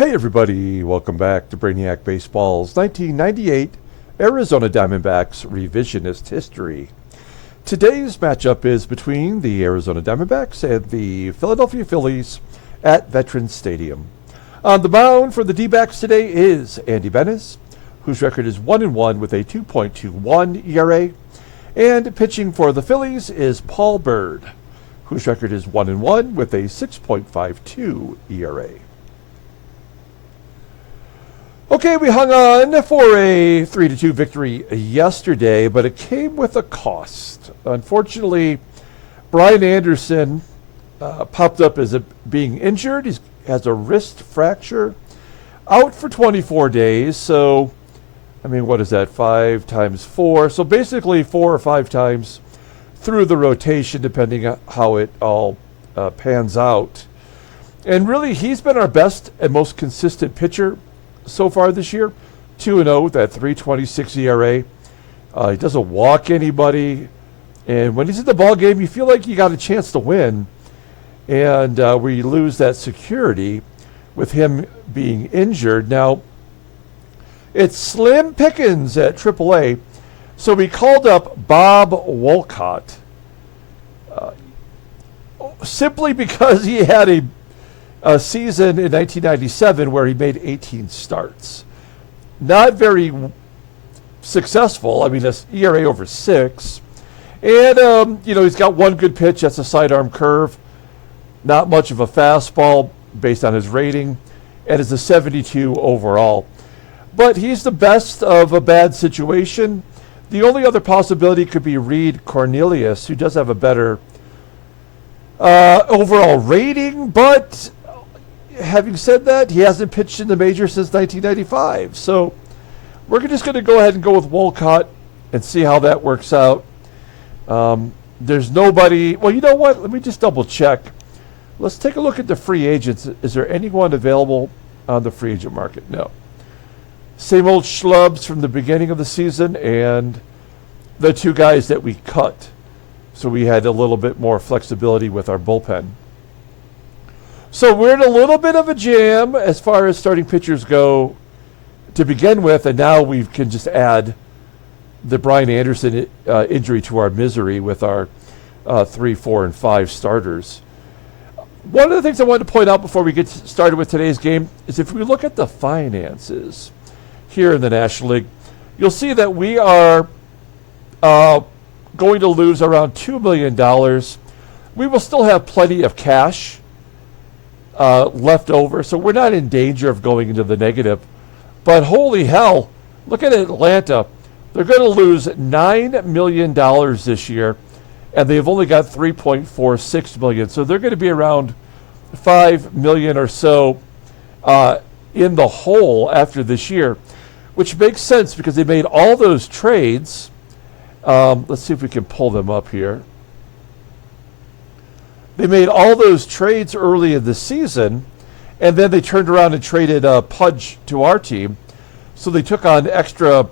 Hey everybody, welcome back to Brainiac Baseball's 1998 Arizona Diamondbacks Revisionist History. Today's matchup is between the Arizona Diamondbacks and the Philadelphia Phillies at Veterans Stadium. On the mound for the D-backs today is Andy Benes, whose record is 1-1 with a 2.21 ERA. And pitching for the Phillies is Paul Byrd, whose record is 1-1 with a 6.52 ERA. Okay, we hung on for a 3-2 victory yesterday, but it came with a cost. Unfortunately, Brian Anderson popped up as being injured. He has a wrist fracture, out for 24 days. So, I mean, what is that, 5 times 4? So basically 4 or 5 times through the rotation, depending on how it all pans out. And really, he's been our best and most consistent pitcher so far this year. 2-0 with that 3.26 ERA. He doesn't walk anybody. And when he's in the ball game, you feel like you got a chance to win. And we lose that security with him being injured. Now, it's slim pickings at AAA. So we called up Bob Wolcott simply because he had a season in 1997 where he made 18 starts. Not very successful. I mean, that's ERA over 6. And, he's got one good pitch. That's a sidearm curve. Not much of a fastball based on his rating. And it's a 72 overall. But he's the best of a bad situation. The only other possibility could be Reed Cornelius, who does have a better overall rating, but having said that, he hasn't pitched in the major since 1995. So we're just going to go ahead and go with Wolcott and see how that works out. There's nobody. Well, you know what? Let me just double check. Let's take a look at the free agents. Is there anyone available on the free agent market? No. Same old schlubs from the beginning of the season and the 2 guys that we cut. So we had a little bit more flexibility with our bullpen. So we're in a little bit of a jam as far as starting pitchers go to begin with, and now we can just add the Brian Anderson injury to our misery with our 3, 4, and 5 starters. One of the things I wanted to point out before we get started with today's game is if we look at the finances here in the National League, you'll see that we are going to lose around $2 million. We will still have plenty of cash left over, so we're not in danger of going into the negative. But holy hell, look at Atlanta. They're going to lose $9 million this year, and they've only got $3.46 million. So they're going to be around $5 million or so in the hole after this year, which makes sense because they made all those trades. Let's see if we can pull them up here. They made all those trades early in the season, and then they turned around and traded Pudge to our team. So they took on extra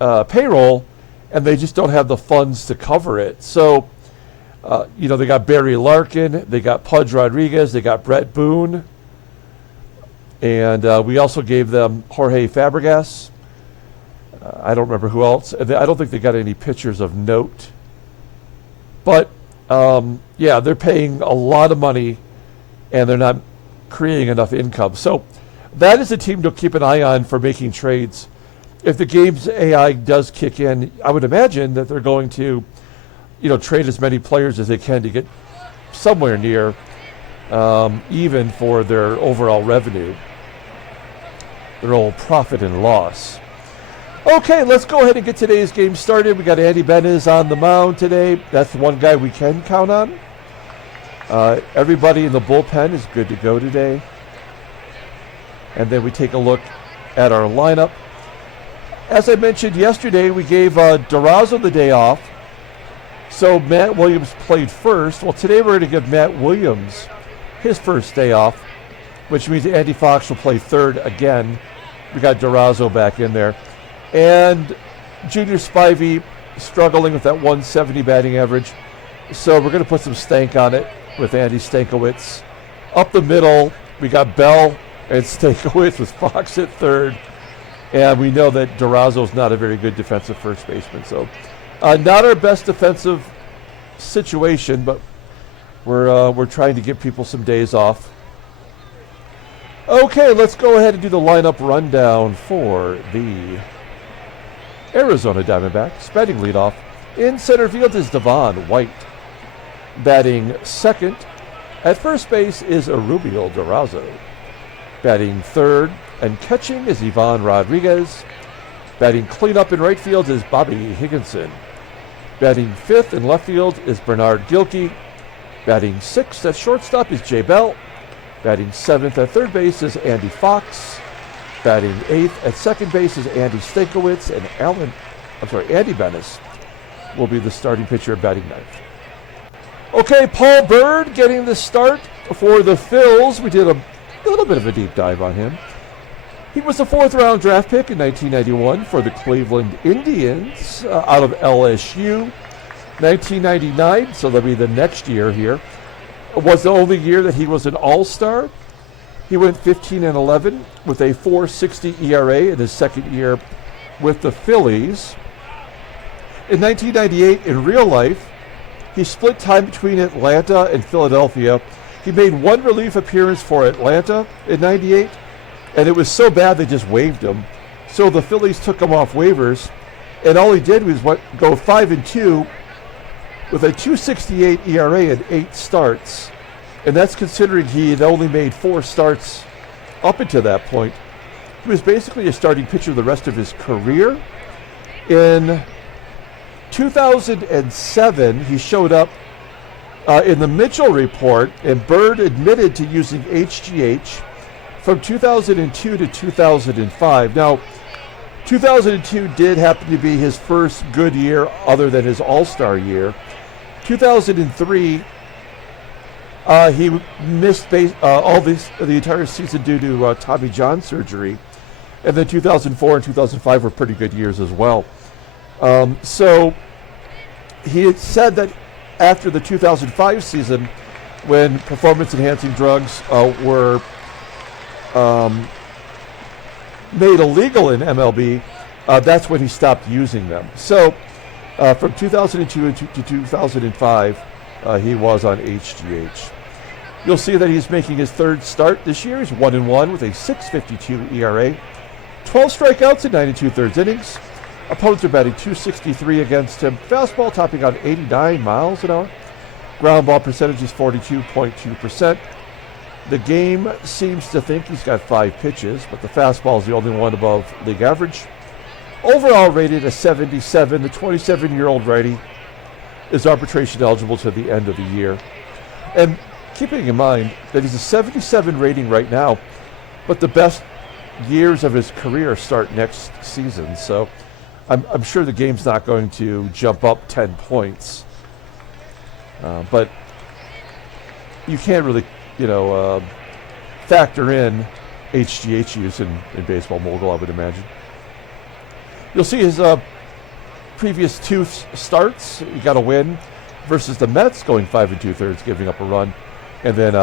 payroll, and they just don't have the funds to cover it. So, they got Barry Larkin, they got Pudge Rodriguez, they got Brett Boone, and we also gave them Jorge Fabregas. I don't remember who else. I don't think they got any pitchers of note. But they're paying a lot of money, and they're not creating enough income. So that is a team to keep an eye on for making trades. If the game's AI does kick in, I would imagine that they're going to, trade as many players as they can to get somewhere near even for their overall revenue, their old profit and loss. Okay, let's go ahead and get today's game started. We got Andy Benes on the mound today. That's the one guy we can count on. Everybody in the bullpen is good to go today. And then we take a look at our lineup. As I mentioned yesterday, we gave DURAZO the day off. So Matt Williams played first. Well, today we're going to give Matt Williams his first day off, which means Andy Fox will play third again. We got DURAZO back in there. And Junior Spivey struggling with that 170 batting average. So we're going to put some stank on it with Andy Stankiewicz. Up the middle, we got Bell and Stankiewicz with Fox at third. And we know that DURAZO's not a very good defensive first baseman. So not our best defensive situation, but we're trying to give people some days off. Okay, let's go ahead and do the lineup rundown for the Arizona Diamondbacks. Batting leadoff in center field is Devon White. Batting second at first base is Erubiel DURAZO. Batting third and catching is Ivan Rodriguez. Batting cleanup in right field is Bobby Higginson. Batting fifth in left field is Bernard Gilkey. Batting sixth at shortstop is Jay Bell. Batting seventh at third base is Andy Fox. Batting eighth at second base is Andy Stankiewicz, and Andy Benes will be the starting pitcher batting ninth. Okay, Paul Byrd getting the start for the Phillies. We did a little bit of a deep dive on him. He was a fourth-round draft pick in 1991 for the Cleveland Indians out of LSU. 1999, so that'll be the next year here, was the only year that he was an all-star. He went 15-11 with a 4.60 ERA in his second year with the Phillies. In 1998, in real life, he split time between Atlanta and Philadelphia. He made one relief appearance for Atlanta in 98, and it was so bad they just waived him. So the Phillies took him off waivers, and all he did was go 5-2 with a 2.68 ERA and 8 starts. And that's considering he had only made 4 starts up until that point. He was basically a starting pitcher the rest of his career. In 2007, he showed up in the Mitchell report, and Byrd admitted to using HGH from 2002 to 2005. Now, 2002 did happen to be his first good year other than his all-star year. 2003, he missed the entire season due to Tommy John surgery. And then 2004 and 2005 were pretty good years as well. So he had said that after the 2005 season, when performance-enhancing drugs were made illegal in MLB, that's when he stopped using them. So from 2002 to 2005, he was on HGH. You'll see that he's making his third start this year. He's 1-1 with a 6.52 ERA, 12 strikeouts in 9 2/3 innings. Opponents are batting .263 against him. Fastball topping on 89 miles an hour. Ground ball percentage is 42.2%. The game seems to think he's got 5 pitches, but the fastball is the only one above league average. Overall rated a 77. The 27-year-old righty is arbitration eligible to the end of the year. And keeping in mind that he's a 77 rating right now, but the best years of his career start next season. So I'm sure the game's not going to jump up 10 points. But you can't really, factor in HGH use in baseball mogul, I would imagine. You'll see his previous 2 starts. He got a win versus the Mets, going 5 2/3, giving up a run. And then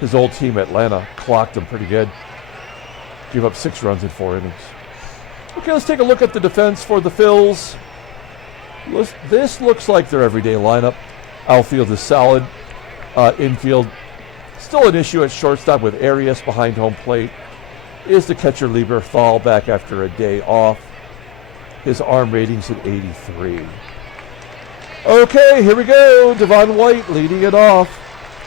his old team, Atlanta, clocked him pretty good. Gave up 6 runs in 4 innings. Okay, let's take a look at the defense for the Phillies. This looks like their everyday lineup. Outfield is solid. Infield, still an issue at shortstop with ARIAS behind home plate. Is the catcher LIEBERTHAL back after a day off. His arm rating's at 83. Okay, here we go. Devon White leading it off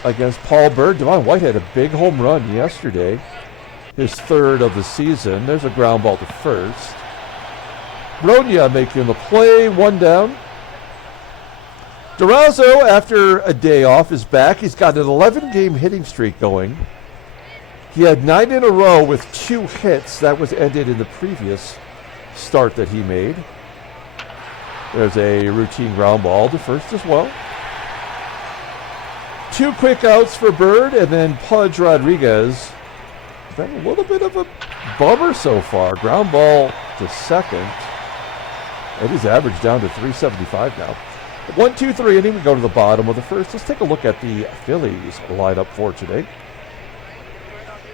against Paul Byrd. Devon White had a big home run yesterday. His 3rd of the season. There's a ground ball to first. Brainiac making the play, 1 down. DURAZO, after a day off, is back. He's got an 11-game hitting streak going. He had 9 in a row with 2 hits. That was ended in the previous start that he made. There's a routine ground ball to first as well. 2 quick outs for Byrd, and then Pudge Rodriguez. Been a little bit of a bummer so far. Ground ball to second. And his average down to 375 now. 1, 2, 3 inning. We go to the bottom of the first. Let's take a look at the Phillies lineup for today.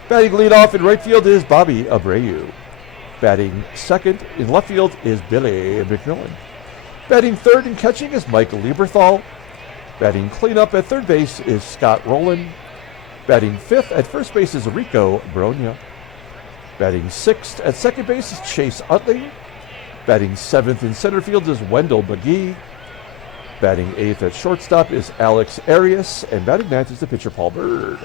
Batting leadoff in right field is Bobby Abreu. Batting second in left field is Billy McMILLON. Batting third and catching is Mike Lieberthal. Batting cleanup at third base is Scott ROLEN. Batting fifth at first base is Rico BROGNA. Batting sixth at second base is Chase Utley. Batting seventh in center field is Wendell MAGEE. Batting eighth at shortstop is ARIAS. And batting ninth is the pitcher Paul Byrd.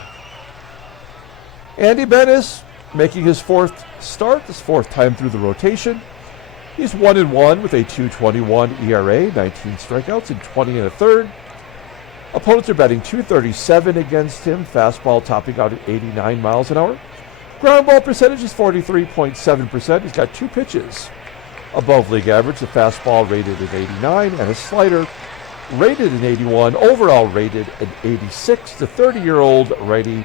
Andy Benes making his fourth start, his fourth time through the rotation. He's 1-1 with a 2.21 ERA, 19 strikeouts in 20 and a third. Opponents are batting .237 against him, fastball topping out at 89 miles an hour. Ground ball percentage is 43.7%. He's got two pitches above league average, the fastball rated at 89 and a slider rated at 81, overall rated at 86. The 30-year-old righty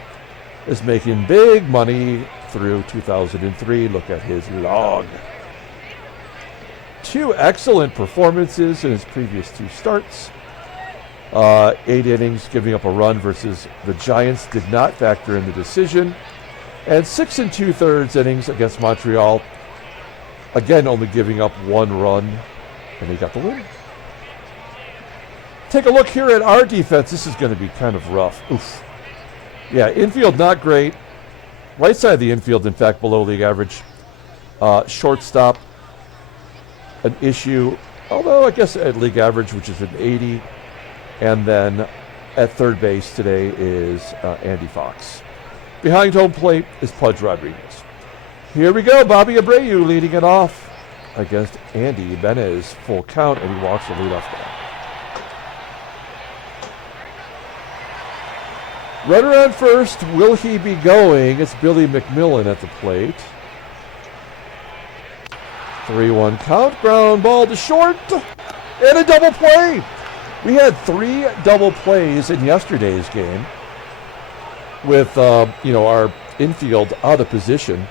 is making big money through 2003. Look at his log. Two excellent performances in his previous two starts. 8 innings, giving up a run versus the Giants did not factor in the decision. And 6 2/3 innings against Montreal. Again, only giving up one run, and he got the win. Take a look here at our defense. This is going to be kind of rough. Oof. Yeah, infield not great. Right side of the infield, in fact, below league average. Shortstop, an issue, although I guess at league average, which is an 80. And then at third base today is Andy Fox. Behind home plate is Pudge Rodriguez. Here we go, Bobby Abreu leading it off against Andy Benes. Full count, and he walks the leadoff guy. Runner on first, will he be going? It's Billy McMILLON at the plate. 3-1 count, ground ball to short, and a double play. We had 3 double plays in yesterday's game with, our infield out of position.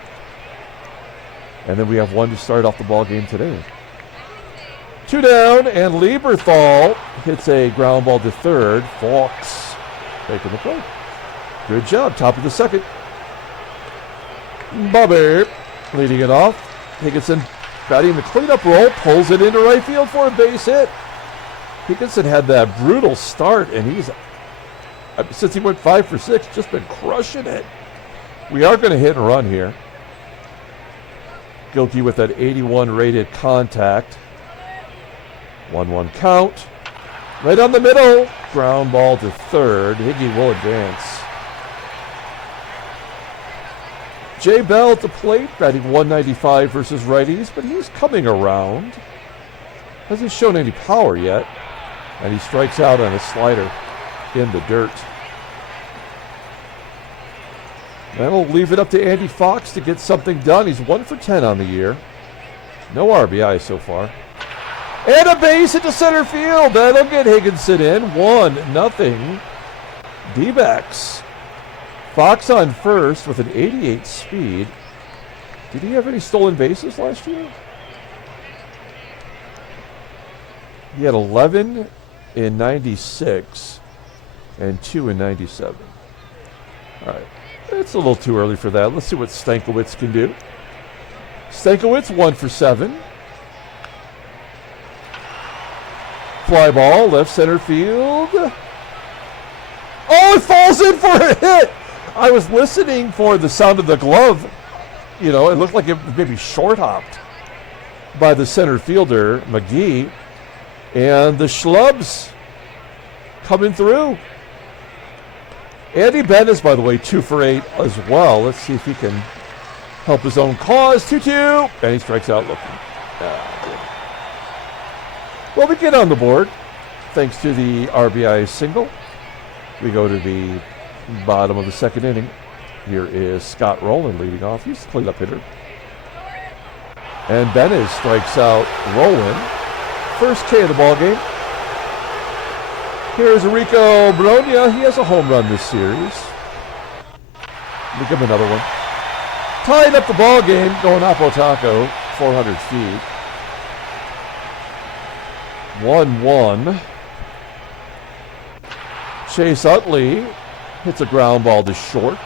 And then we have one to start off the ball game today. 2 down, and Lieberthal hits a ground ball to third. Fox taking the play. Good job, top of the second. Bobby leading it off. Higginson batting the cleanup role, pulls it into right field for a base hit. Higginson had that brutal start, and he's, since he went 5 for 6, just been crushing it. We are going to hit and run here. Gilkey with that 81 rated contact. 1-1 count. Right on the middle. Ground ball to third. Higgy will advance. Jay Bell at the plate, batting 195 versus righties, but he's coming around. Hasn't shown any power yet. And he strikes out on a slider in the dirt. That'll leave it up to Andy Fox to get something done. He's 1 for 10 on the year. No RBI so far. And a base into center field. That'll get Higginson in. 1-0. D-backs. Fox on first with an 88 speed. Did he have any stolen bases last year? He had 11 in 96 and 2 in 97. All right. It's a little too early for that. Let's see what STANKIEWICZ can do. STANKIEWICZ 1 for 7. Fly ball, left center field. Oh, it falls in for a hit. I was listening for the sound of the glove. You know, it looked like it maybe short hopped by the center fielder, MAGEE. And the Schlubs coming through. Andy Benes, by the way, 2 for 8 as well. Let's see if he can help his own cause. 2-2. And he strikes out looking. Well, we get on the board thanks to the RBI single. We go to the bottom of the second inning. Here is Scott ROLEN leading off. He's the cleanup hitter. And Benes strikes out ROLEN. First K of the ball game. Here's Rico. He has a home run this series. We'll give him another one. Tying up the ball game, going Apotaco, 400 feet. 1-1. Chase Utley hits a ground ball to short.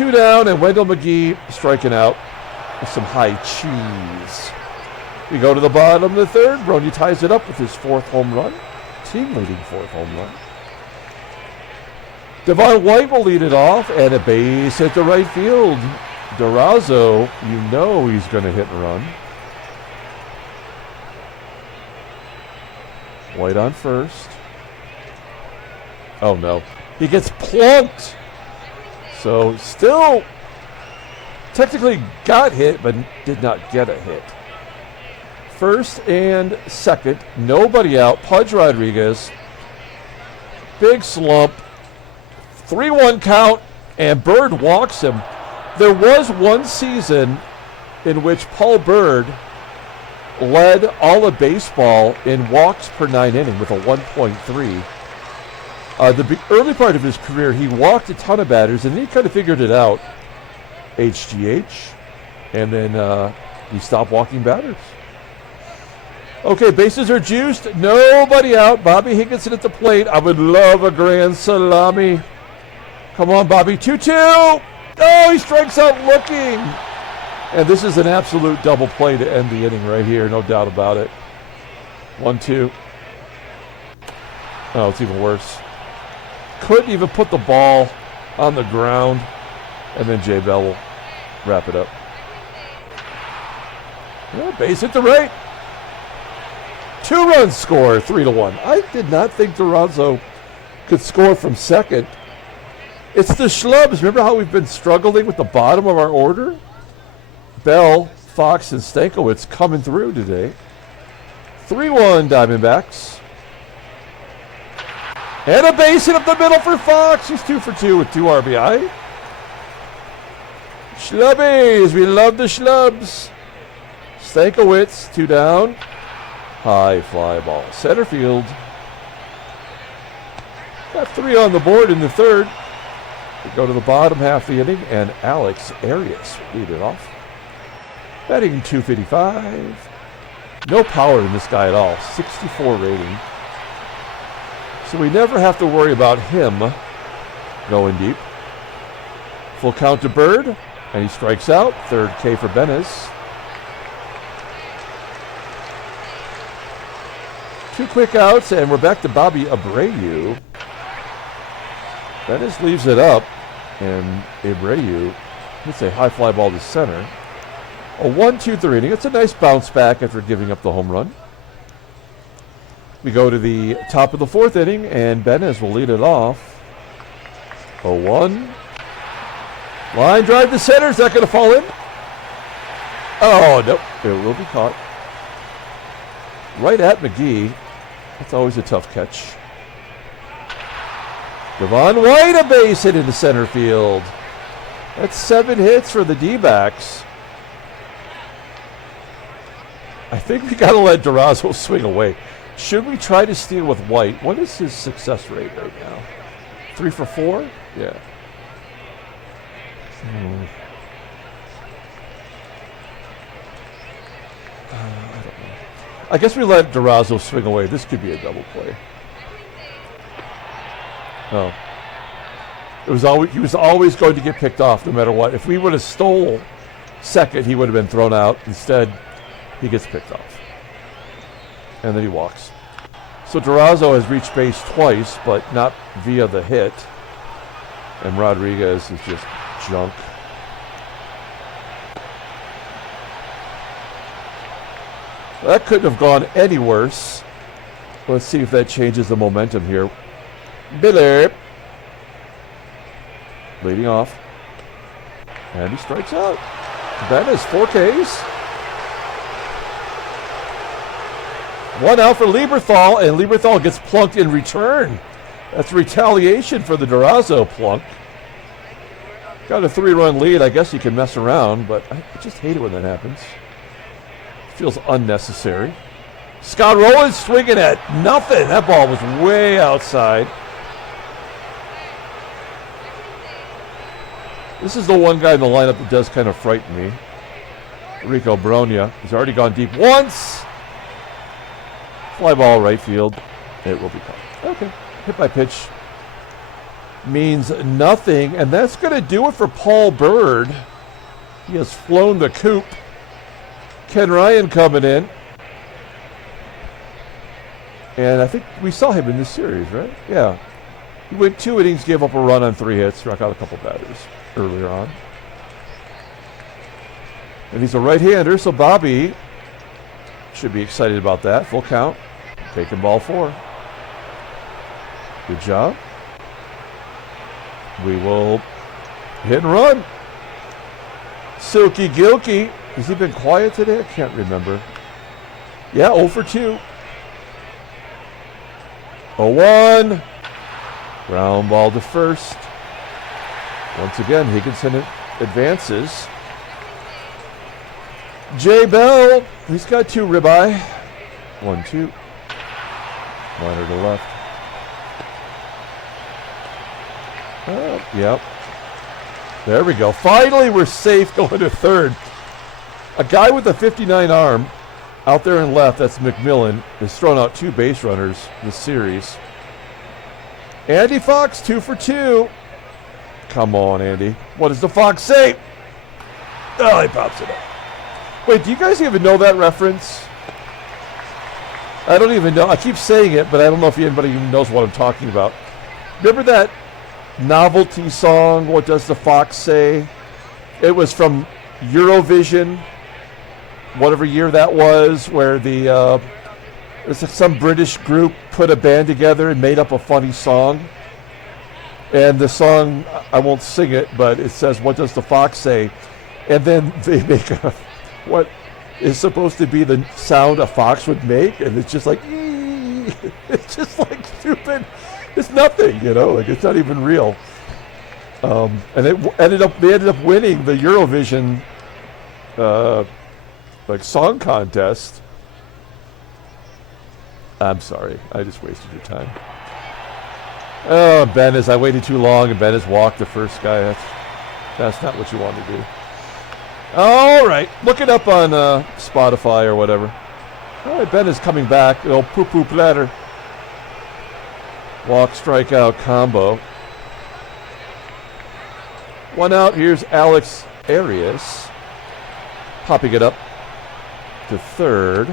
2 down, and Wendell McGee striking out with some high cheese. We go to the bottom of the third. Brainiac ties it up with his 4th home run. Team-leading 4th home run. Devon White will lead it off, and a base hit to right field. DURAZO, you know he's going to hit and run. White on first. Oh, no. He gets plunked. So, still technically got hit, but did not get a hit. First and second, nobody out. Pudge Rodriguez. Big slump. 3-1 count, and Byrd walks him. There was one season in which Paul Byrd led all of baseball in walks per 9 inning with a 1.3. The early part of his career, he walked a ton of batters, and then he kind of figured it out. HGH, and then he stopped walking batters. Okay, bases are juiced. Nobody out. Bobby Higginson at the plate. I would love a grand salami. Come on, Bobby. 2-2. Oh, he strikes out looking. And this is an absolute double play to end the inning right here. No doubt about it. 1-2. Oh, it's even worse. Couldn't even put the ball on the ground. And then Jay Bell will wrap it up. Yeah, base hit to right. 2-run score, 3-1. I did not think DURAZO could score from second. It's the schlubs. Remember how we've been struggling with the bottom of our order? Bell, Fox, and Stankiewicz coming through today. 3-1 Diamondbacks. And a base hit up the middle for Fox. He's 2 for 2 with 2 RBI. Schlubbies. We love the schlubs. Stankiewicz, 2 down. High fly ball. Center field. Got 3 on the board in the third. We go to the bottom half of the inning, and ARIAS lead it off. Batting .255. No power in this guy at all. 64 rating. So we never have to worry about him going deep. Full count to Byrd, and he strikes out. Third K for Benes. 2 quick outs, and we're back to Bobby ABREU. Benes leaves it up, and ABREU hits a high fly ball to center. A 1-2-3 inning. It's a nice bounce back after giving up the home run. We go to the top of the 4th inning, and Benes will lead it off. 0-1. Line drive to center. Is that going to fall in? Oh, nope. It will be caught. Right at McGee. That's always a tough catch. Devon White, a base hit into center field. That's 7 hits for the D-backs. I think we got to let DURAZO swing away. Should we try to steal with White? What is his success rate right now? 3 for 4? Yeah. I don't know. I guess we let DURAZO swing away. This could be a double play. Oh. He was always going to get picked off no matter what. If we would have stole second, he would have been thrown out. Instead, he gets picked off. And then he walks. So DURAZO has reached base twice, but not via the hit. And Rodriguez is just junk. That couldn't have gone any worse. Let's see if that changes the momentum here. Miller leading off. And he strikes out. Benes, 4 Ks. 1 out for LIEBERTHAL, and LIEBERTHAL gets plunked in return. That's retaliation for the DURAZO plunk. Got a 3-run lead. I guess you can mess around, but I just hate it when that happens. Feels unnecessary. Scott Rowland swinging at nothing. That ball was way outside. This is the one guy in the lineup that does kind of frighten me. Rico BROGNA. He's already gone deep once. Fly ball right field. It will be caught. Okay. Hit by pitch. means nothing. And that's going to do it for Paul Byrd. He has flown the coop. Ken Ryan coming in. And I think we saw him in this series, right? Yeah. He went 2 innings, gave up a run on 3 hits, struck out a couple batters earlier on. And he's a right-hander, so Bobby should be excited about that. Full count. Taking ball 4. Good job. We will hit and run. Silky Gilkey. Has he been quiet today? I can't remember. Yeah, 0 for 2. 0-1. Ground ball to first. Once again, Higginson advances. J. Bell, he's got 2 ribeye. 1-2. Liner to left. Yep. There we go. Finally, we're safe going to third. A guy with a 59 arm out there in left, that's McMILLON, has thrown out 2 base runners this series. Andy Fox, 2 for 2. Come on, Andy. What does the Fox say? Oh, he pops it up. Wait, do you guys even know that reference? I don't even know. I keep saying it, but I don't know if anybody even knows what I'm talking about. Remember that novelty song, What Does the Fox Say? It was from Eurovision, whatever year that was, where it was some British group put a band together and made up a funny song. And the song, I won't sing it, but it says, What Does the Fox Say? And then they make what is supposed to be the sound a fox would make, and it's just like, ee. It's just like stupid. It's nothing, like it's not even real. And they ended up winning the Eurovision song contest. I'm sorry, I just wasted your time. Oh, I waited too long, and Ben has walked the first guy. That's not what you want to do. All right, look it up on Spotify or whatever. All right, Ben is coming back. Oh, poo-poo platter. Walk, strikeout combo. 1 out. Here's Alex Arias. Popping it up to third.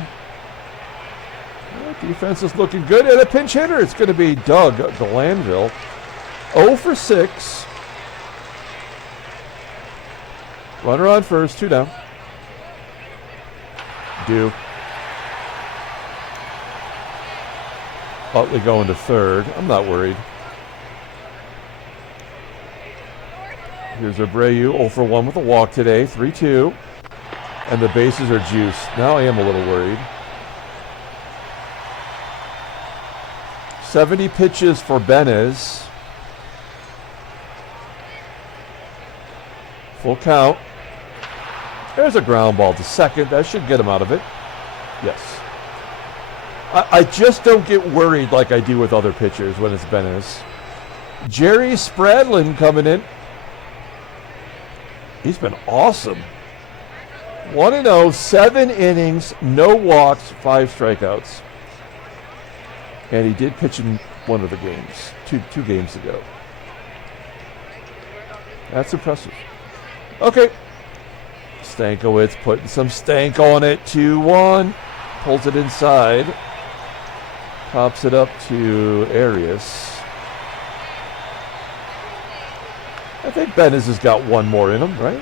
Defense is looking good. And a pinch hitter. It's going to be Doug Glanville. 0 for 6. Runner on first. 2 down. Due. Utley going to third. I'm not worried. Here's ABREU, 0 for 1 with a walk today, 3-2. And the bases are juiced. Now I am a little worried. 70 pitches for Benez. Full count. There's a ground ball to second. That should get him out of it. Yes. I just don't get worried like I do with other pitchers when it's Benez. Jerry Spradlin coming in. He's been awesome. 1-0, 7 innings, no walks, 5 strikeouts. And he did pitch in one of the games, two games ago. That's impressive. Okay. Stankiewicz putting some stank on it. 2-1. Pulls it inside. Pops it up to Arias. I think Benez has got 1 more in him, right?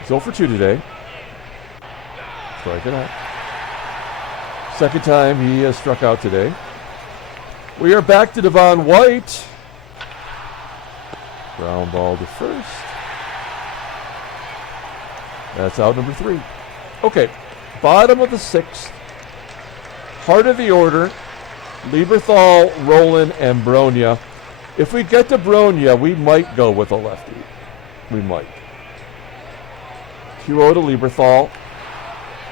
He's 0 for 2 today. Strike it out. Second time he has struck out today. We are back to Devon White. Ground ball to first. That's out number 3. Okay, bottom of the 6th. Heart of the order. LIEBERTHAL, ROLEN, and BROGNA. If we get to BROGNA, we might go with a lefty. We might. 2-0 to LIEBERTHAL.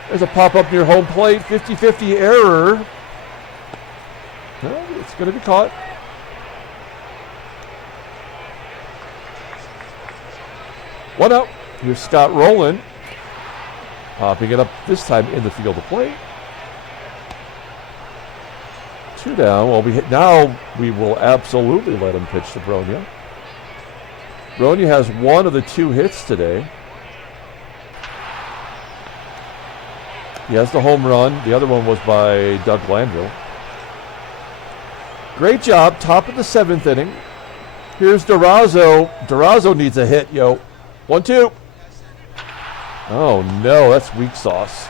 There's a pop-up near home plate. 50-50 error. No, it's going to be caught. One out. Here's Scott ROLEN. Popping it up this time in the field of play. 2 down. Well, now we will absolutely let him pitch to Brogna. Brogna has 1 of the 2 hits today. He has the home run. The other one was by Doug Glanville. Great job. Top of the 7th inning. Here's DURAZO. DURAZO needs a hit, yo. 1-2. Oh, no. That's weak sauce.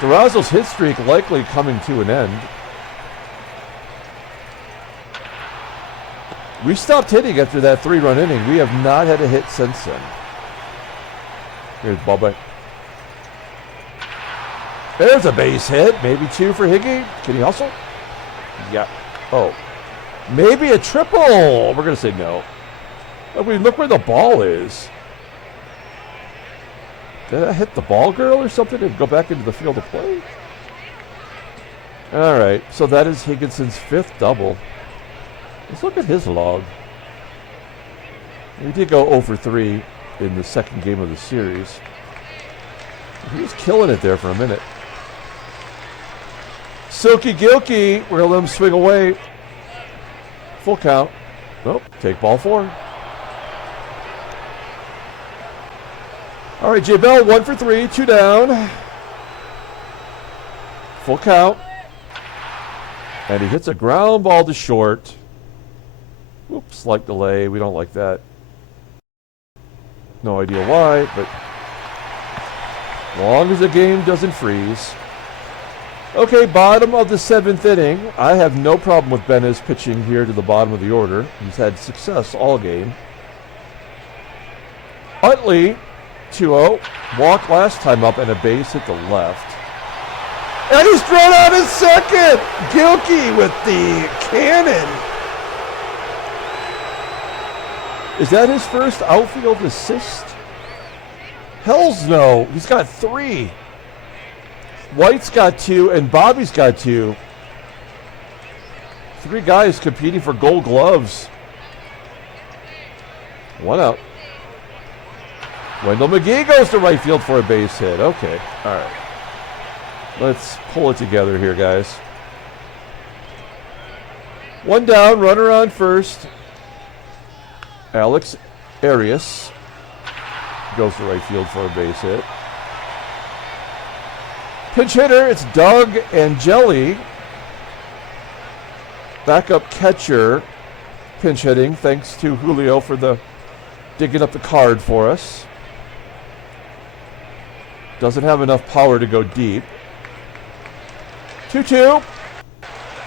DURAZO's hit streak likely coming to an end. We stopped hitting after that 3-run inning. We have not had a hit since then. Here's Bubba. There's a base hit. Maybe 2 for Higgy. Can he hustle? Yeah. Oh. Maybe a triple. We're going to say no. I mean, look where the ball is. Did I hit the ball girl or something and go back into the field of play? All right. So that is Higginson's 5th double. Let's look at his log. He did go 0 for 3 in the 2nd game of the series. He was killing it there for a minute. Silky Gilkey, we're going to let him swing away. Full count. Nope, take ball 4. All right, J. Bell, 1 for 3, 2 down. Full count. And he hits a ground ball to short. Oops, slight delay. We don't like that. No idea why, but as long as the game doesn't freeze. Okay, bottom of the 7th inning. I have no problem with Benez pitching here to the bottom of the order. He's had success all game. Utley, 2-0. Walked last time up and a base hit the left. And he's thrown out his 2nd. Gilkey with the cannon. Is that his first outfield assist? Hells no. He's got 3. White's got 2 and Bobby's got 2. 3 guys competing for gold gloves. 1 out. Wendell MAGEE goes to right field for a base hit. Okay. All right. Let's pull it together here, guys. 1 down, runner on first. ARIAS goes to right field for a base hit. Pinch hitter, it's Doug and Jelly. Backup catcher, pinch hitting. Thanks to Julio for the digging up the card for us. Doesn't have enough power to go deep. 2-2.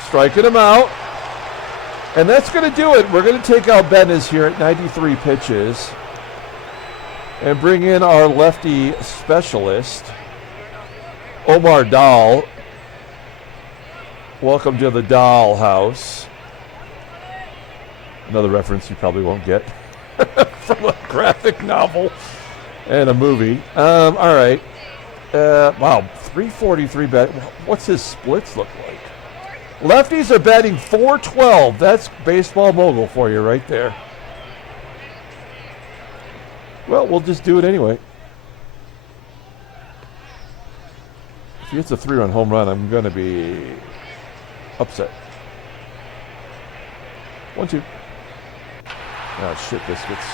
Striking him out. And that's going to do it. We're going to take out Benez here at 93 pitches and bring in our lefty specialist, Omar Dahl. Welcome to the Dahl house. Another reference you probably won't get from a graphic novel and a movie. All right. Wow, 343 bat. What's his splits look like? Lefties are batting .412. That's baseball mogul for you right there. Well, we'll just do it anyway. If he hits a 3-run home run, I'm going to be upset. 1-2. Oh, shit, biscuits.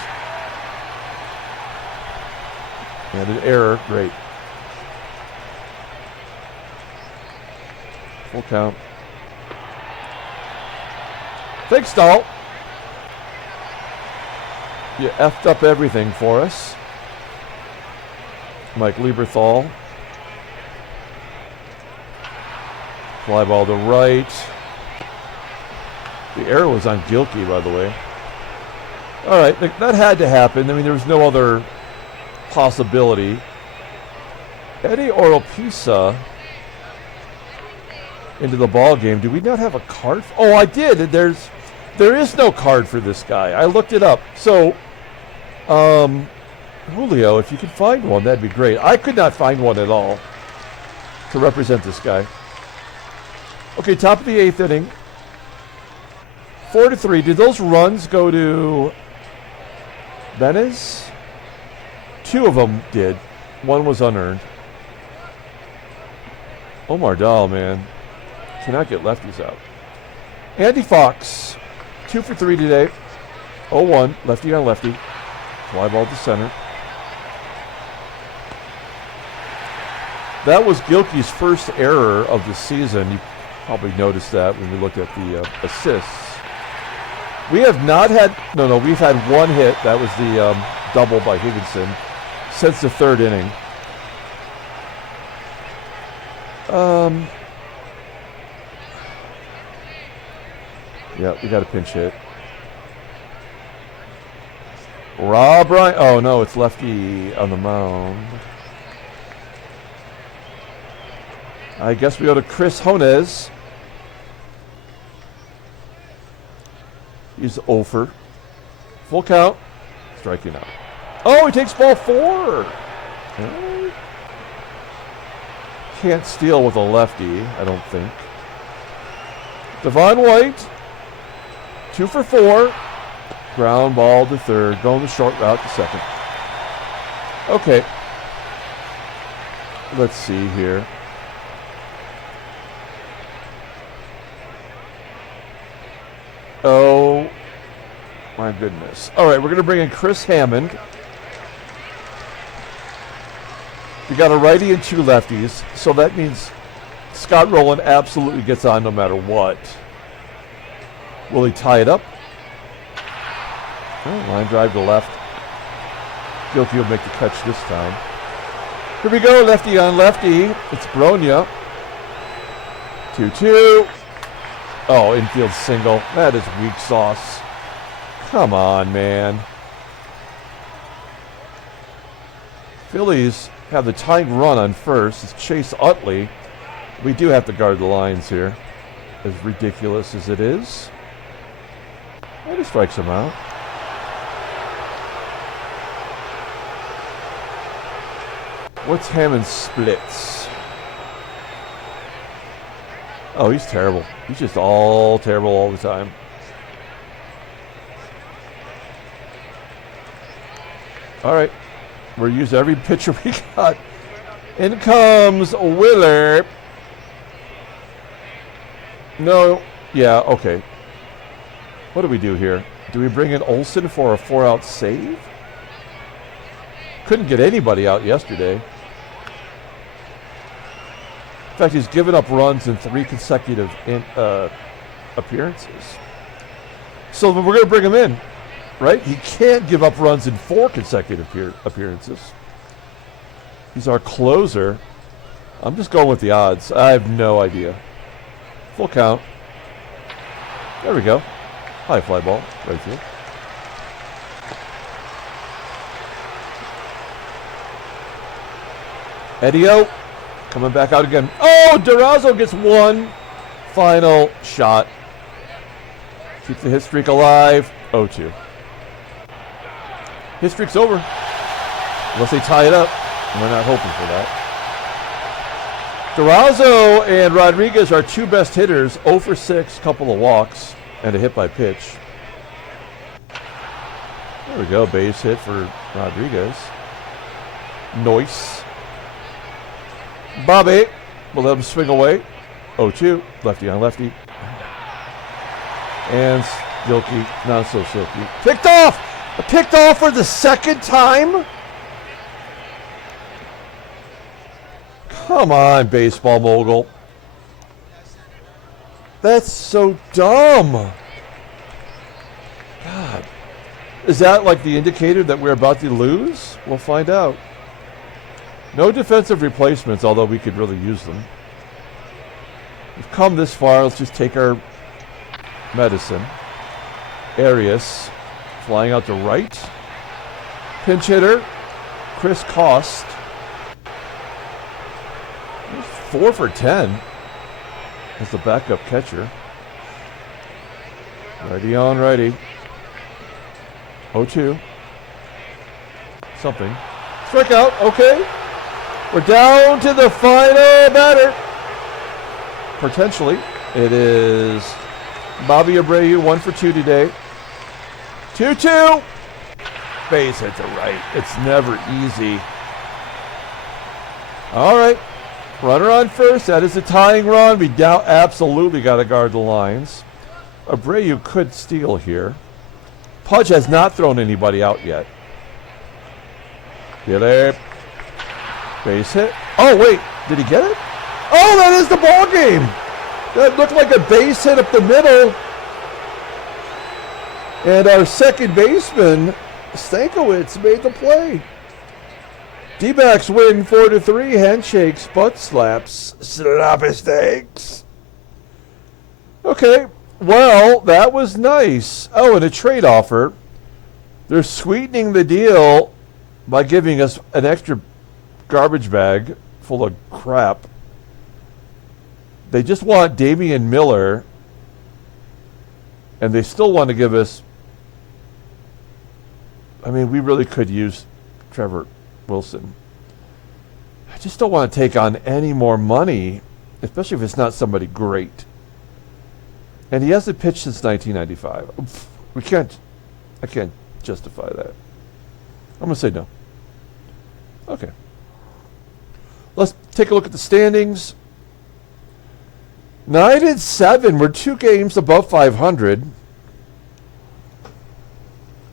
And an error. Great. Full count. Thanks, Dahl. You effed up everything for us. Mike LIEBERTHAL. Fly ball to right. The error was on Gilkey, by the way. All right, that had to happen. I mean, there was no other possibility. Eddie Oropesa into the ball game. Do we not have a card? Oh, I did. There is no card for this guy. I looked it up. So, Julio, if you could find one, that'd be great. I could not find one at all to represent this guy. Okay, top of the 8th inning. 4-3. Did those runs go to Benez? 2 of them did. 1 was unearned. Omar Dahl, man. Cannot get lefties out. Andy Fox, 2 for 3 today. 0-1, lefty on lefty. Fly ball to center. That was Gilkey's first error of the season. You probably noticed that when we looked at the assists. We have not had, no, we've had one hit. That was the double by Higginson since the third inning. Yeah, we got a pinch hit. Rob Ryan. Oh, no, it's lefty on the mound. I guess we go to Chris Honez. He's over. Full count. Striking out. Oh, he takes ball 4. Okay. Can't steal with a lefty, I don't think. Devon White. 2 for 4. Ground ball to third. Going the short route to second. Okay. Let's see here. Oh, my goodness. All right, we're going to bring in Chris Hammond. We got a righty and 2 lefties, so that means Scott Rolen absolutely gets on no matter what. Will he tie it up? Oh, line drive to left. Gilkey will make the catch this time. Here we go, lefty on lefty. It's BROGNA. 2-2. Oh, infield single. That is weak sauce. Come on, man. Phillies have the tying run on first. It's Chase Utley. We do have to guard the lines here, as ridiculous as it is. And he strikes him out. What's Hammond's splits? Oh, he's terrible. He's just all terrible all the time. All right. We'll use every pitcher we got. In comes Willer. No. Yeah, okay. What do we do here? Do we bring in Olsen for a 4-out save? Couldn't get anybody out yesterday. In fact, he's given up runs in 3 consecutive appearances. So we're going to bring him in, right? He can't give up runs in 4 consecutive appearances. He's our closer. I'm just going with the odds. I have no idea. Full count. There we go. High fly ball, right field. Edio coming back out again. Oh, DURAZO gets one final shot. Keep the hit streak alive. 0-2. Hit streak's over. Unless they tie it up. And we're not hoping for that. DURAZO and Rodriguez are 2 best hitters. 0 for 6, couple of walks, and a hit by pitch. There we go. Base hit for Rodriguez. Noise. Bobby will let him swing away. 0-2. Lefty on lefty. And Gilkey, not so silky. Picked off! Picked off for the second time? Come on, baseball mogul. That's so dumb. God. Is that like the indicator that we're about to lose? We'll find out. No defensive replacements, although we could really use them. We've come this far. Let's just take our medicine. ARIAS flying out to right. Pinch hitter, Chris Cost. 4 for 10 as the backup catcher. Righty on righty. 0-2. Something. Strikeout, okay. We're down to the final batter. Potentially. It is Bobby ABREU, 1 for 2 today. 2-2. Base hit to right. It's never easy. All right. Runner on first. That is a tying run. We absolutely got to guard the lines. ABREU could steal here. Pudge has not thrown anybody out yet. Get it. Base hit. Oh, wait. Did he get it? Oh, that is the ball game. That looked like a base hit up the middle. And our second baseman, STANKIEWICZ, made the play. D-backs win 4-3. Handshakes, butt slaps, sloppy steaks. Okay, well, that was nice. Oh, and a trade offer. They're sweetening the deal by giving us an extra garbage bag full of crap. They just want Damian Miller, and they still want to give us, I mean, we really could use Trevor Wilson. I just don't want to take on any more money, especially if it's not somebody great. And he hasn't pitched since 1995. I can't justify that. I'm going to say no. Okay. Let's take a look at the standings. 9-7. We're 2 games above 500.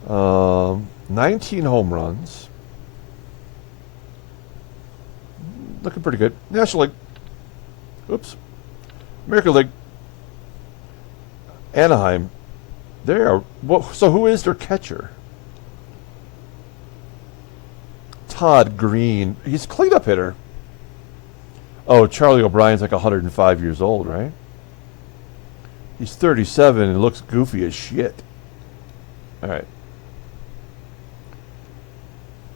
19 home runs. Looking pretty good. National League. Oops. American League. Anaheim. There. So who is their catcher? Todd Green. He's a cleanup hitter. Oh, Charlie O'Brien's like 105 years old, right? He's 37 and looks goofy as shit. All right.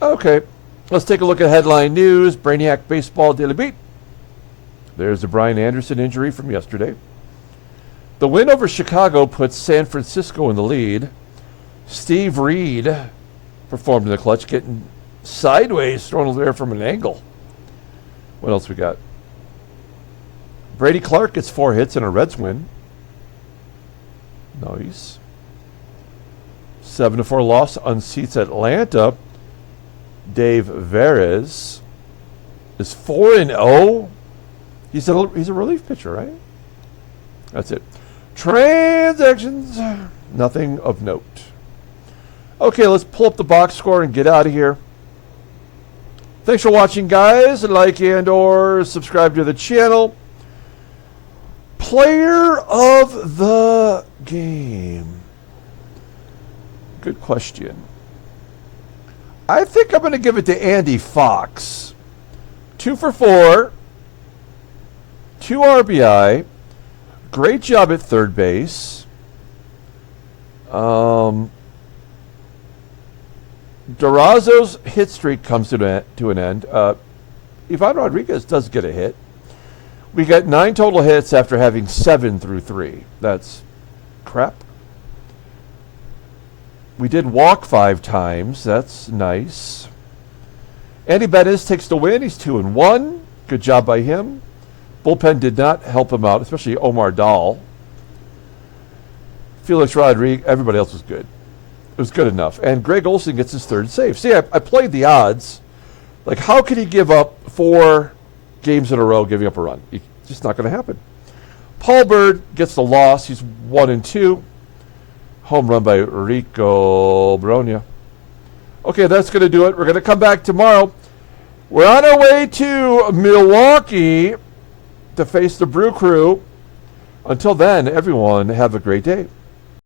Okay. Let's take a look at headline news. Brainiac Baseball Daily Beat. There's the Brian Anderson injury from yesterday. The win over Chicago puts San Francisco in the lead. Steve Reed performed in the clutch, getting sideways, thrown over there from an angle. What else we got? Brady Clark gets 4 hits and a Reds win. Nice. 7-4 loss unseats Atlanta. Dave Veres is 4-0. He's a relief pitcher, right? That's it. Transactions, nothing of note. Okay, let's pull up the box score and get out of here. Thanks for watching, guys. Like and or subscribe to the channel. Player of the game. Good question. I think I'm going to give it to Andy Fox. 2 for 4. 2 RBI. Great job at third base. DURAZO's hit streak comes to an end. Ivan Rodriguez does get a hit. We got 9 total hits after having 7 through 3. That's crap. We did walk 5 times. That's nice. Andy Bettis takes the win. He's 2-1. Good job by him. Bullpen did not help him out, especially Omar Dahl. Felix Rodriguez, everybody else was good. It was good enough. And Greg Olson gets his 3rd save. See, I played the odds. Like, how could he give up 4 games in a row giving up a run? It's just not going to happen. Paul Byrd gets the loss. He's 1-2. Home run by Rico Brainiac. Okay, that's going to do it. We're going to come back tomorrow. We're on our way to Milwaukee to face the Brew Crew. Until then, everyone, have a great day.